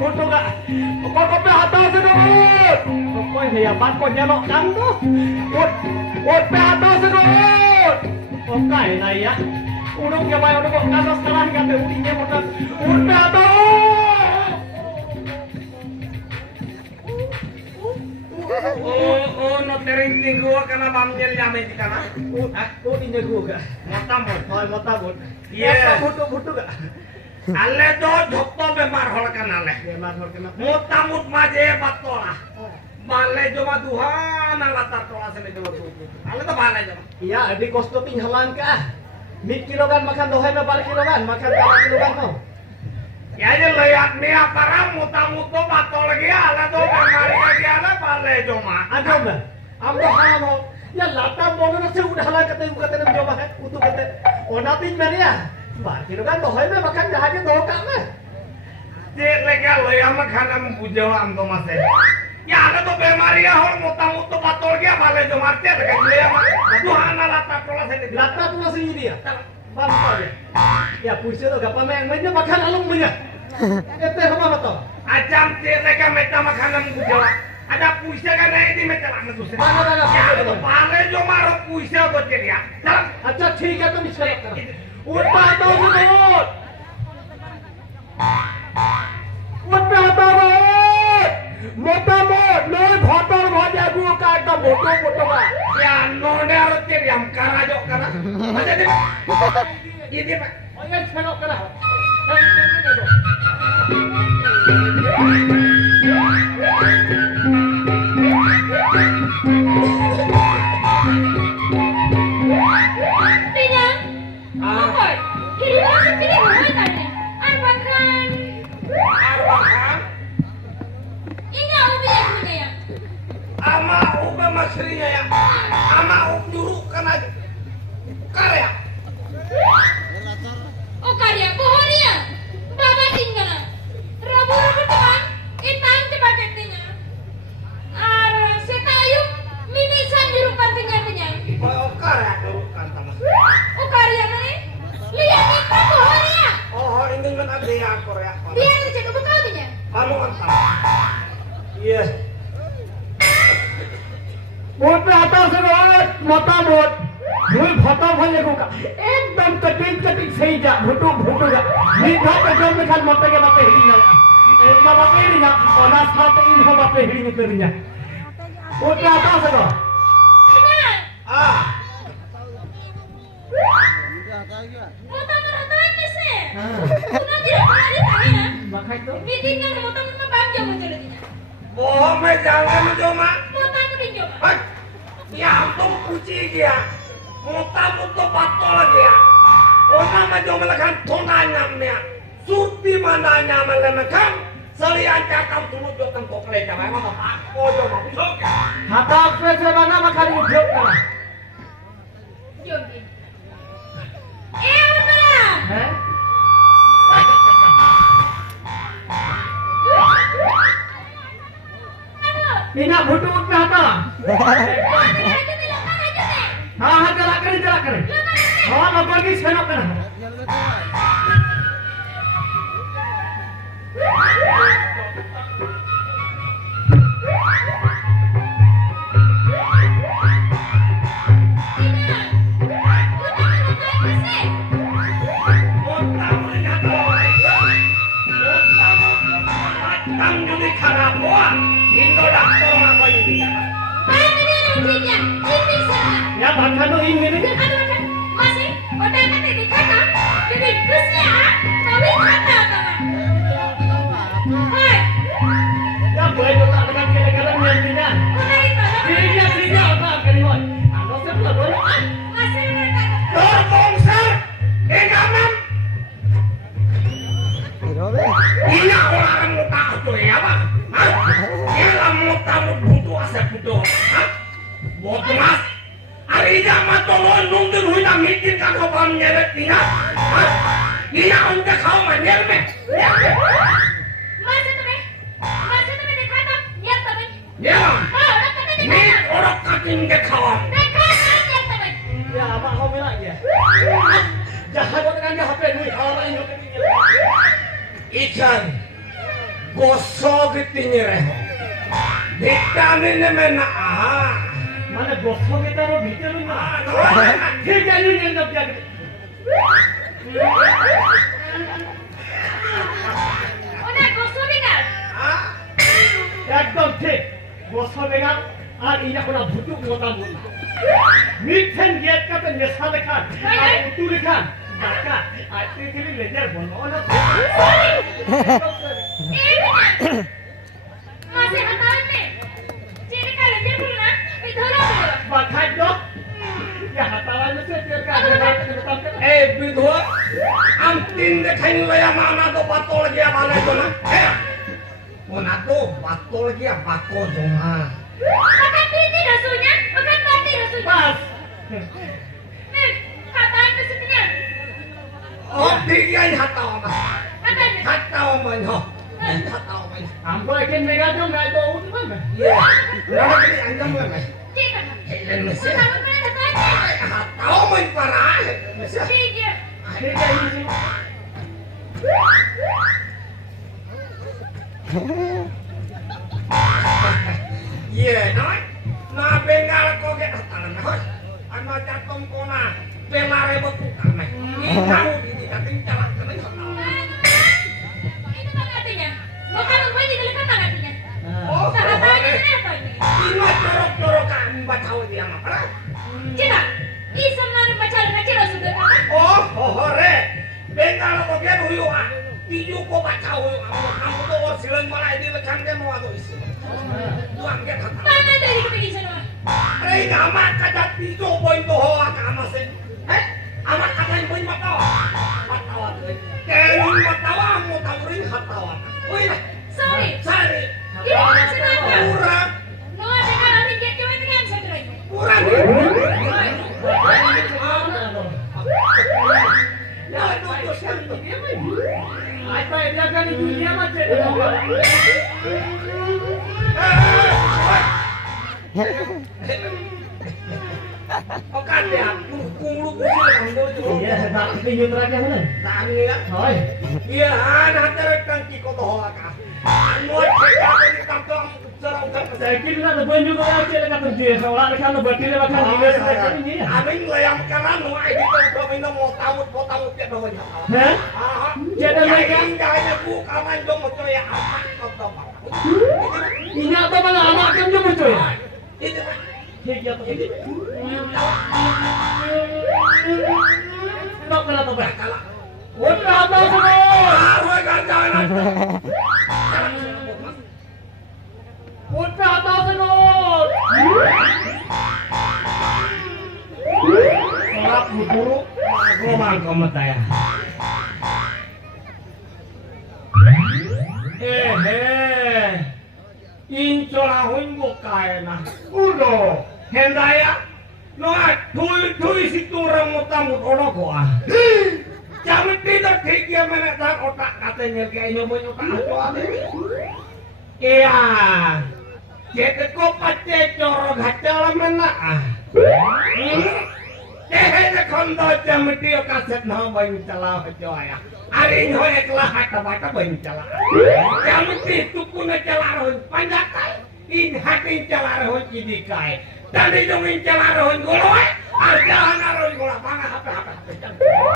butuh gak? Kok kopi atas sedut. Kok ya ban kok nyelok dang tuh. Kopi atas sedut. Kok này ya. Unung ya bay unung kok kanos sekarang kate udinya mudah. Kopi atas. Oh, no tering gua karena bamjel nyame di kana. Udinya gua gak. Motamot. Oh, motamot. Iya. Butuh gak? Ale do jotto bemar hol kanale. Bemar hol kanale. Motamut maje batola. Bale joma Tuhan latar tola sene joma tu. Ale to bale joma. Iya, di kosto tinggalan ka. 1 kilogan makan dohay na 4 kilogan, makan 4 kilogan mo. Ya je lihat nih para mutamut to batol ge ale to bemar ge ale bale joma. Ano ba? Amdo hano. Ya lata bono na se udah halang kate ukate na joma het utu kate. Onatin meria. 4 kilogan dohay na makan dahaje do ka me. Je lega loya makan am bujawa am to mase. Ya ale to bemar ge hol mutamut to batol ge bale joma te ge loya ma. Tuhan latar tola sene. Lata tu masih ini dia. Bangsa dia. Ya puisi to gapa me mainnya makan alung punya. Ete apa to? Ajam te lega meta makan am bujawa. Ada puisi kan ini meta lang tu. Mana Ya to bale joma ro puisi to te ya. अच्छा ठीक है तुम इसका उठ पे आता हो मोटा मोट नोय भोटर भजे गु का एकदम मोटो मोटो का Ya nonde ro te yang karajo kana. Aja deh. Ini Pak. oh ये छनो करा Ama uga masrinya ya. Ama nyuruh kana karya. Oh karya pohonnya baba tinggal rabu-rabu teman itang cepat ketenya ar setayu mimisan juruk pantinya penyang Oh karya nyuruh kan sama. oh karya mana lihat nih pohonnya Oh ini kan ada ya Korea. dia ada cek buka punya Kamu kan. ये मोट पे आता से मोटा मोट मुई भोटा भले को का एकदम कटिंग कटिंग सही जा भुटू भुटू जा मीठा के जम में खाल मोटे के बापे हिड़ी ना इतना बापे हिड़ी ना और ना साथ इन हो बापे हिड़ी में कर जा मोट पे आता से को benar Ah. motor-motoran sih udah tidak pernah ditanya makai to bikin kan motor-motor bangga menjadinya Bohong me jangan cuma. motor itu dicoba Hei. Ya ampun kuci dia. Muta-muta batol lagi ya. Ona ma jom lakan tonanya me. Surti mananya melemekan. Selian cakap dulu jotan kokle jangan emang apa jom besok ya. हाथा पे से बना मखा दी जोक का Jogi. Udah. है इना भुटू पे आता Aja nih, lakukan aja nih. हाँ हाँ चला करे हाँ नंबर की सेनो करना या भाषा तो इन मेरे के या बोले तो tak dengan kele-kele nyantinya Tiga apa kali boy ando se pula boy Terbongkar engaman. Iya orang muta itu ya apa? Gila muta butuh asap butuh. Butuh mas. Hari zaman tolong nunggu hujan mitin kagak paham nyeret tinggal. Iya untuk kau menyerme. Ya. Ini orang kating ke kawan. ya apa kau bilang ya jahat dengan dia HP duit kalau tak ingat Ikan. gosok gitinya reho. Vitamin mena মানে গছৰ কেইটাৰো ভিতৰত না ঠিক আছে নিয়ে যাব যাকে ওনা গোসো বিগার একদম ঠিক গছৰ বেগা আর ইনা কোনা ভুটু মোটা মোটা মিথেন গেট কাতে নেশা দেখান আর উতু দেখান ডাকা আর তুই খেলি লেজার বনো না মাসে হাতাওনে চেনে কালে যে বলনা এই ধরা বাখাই দো ya hatawan itu cerita bidho am tin dekhai laya mana to batol gya bale to na ona to batol gya bako joma akan piti rasunya akan mati rasunya pas nih hatawan kesepian oh tiga hatawa akan hatawa man ho hatawa man ambo akin mega jo ngai to ut mana ya lagi anjam man cika helen mese sama mana hatawan hatawa man para mese cika ठीक है ये iya nói na bengal ko ge hatalan ho ana jatom ko na pelare beku kame tahu di kating calak kene itu bang artinya bukan gue dikelikan bang artinya oh sahabatnya apa ini ini corok-corok kan baca dia apa cika isa mana pacar ngacira sudah kan oh hore bengal ko ge huyu ah tiyu ko baca huyu kamu to silang malai di lekan ke mau ado isi tuang ge hatalan mana dari kepingin sana Rey nama kada piso boy to ho akama se. Ama kada boy matawa. Matawa. Keling matawa mo tawrin hatawa. Oi, sorry sari. ini maksud apa Kurang. mau ada kalau tinggal cuma dengan saya lagi Kurang. Ya itu santo. apa dia kan di dunia macam Okan dia kunglu kusir anggo itu. iya tak pinjam lagi mana Tani ya. oi Iya, anak terkan ki ko to ho aka. Anu cekak di kampung sarau kan. saya kira ada banyak orang yang kata dia soalnya kan berarti bahkan dia sudah ini Abing layang kanan no ai di to minno mo tawut ya do nya. hah Ah, jadi mereka kaya bu kaman dong mo ya apa to. ini apa mana anak kan cuma cuy Itu ठीक है तो Stop kena to back. kalah. Udah apa semua? Aroy kan jangan. Udah apa semua? Orang buru ngomong kamu tanya. Incola hungo kaya na. Udo. Hendaya. No thui situ orang mutamut ono ko ah. Jamin tidak tiga menit otak katanya kayaknya banyak otak iya jadi kok pace corok hacal mana ah kondo jamin dia kaset no banyak celah ya hari ini eklah kata banyak celah jamin itu punya celah panjakai in hati celah jadi kai dan itu celah goloi arjalan aroi gola pangah apa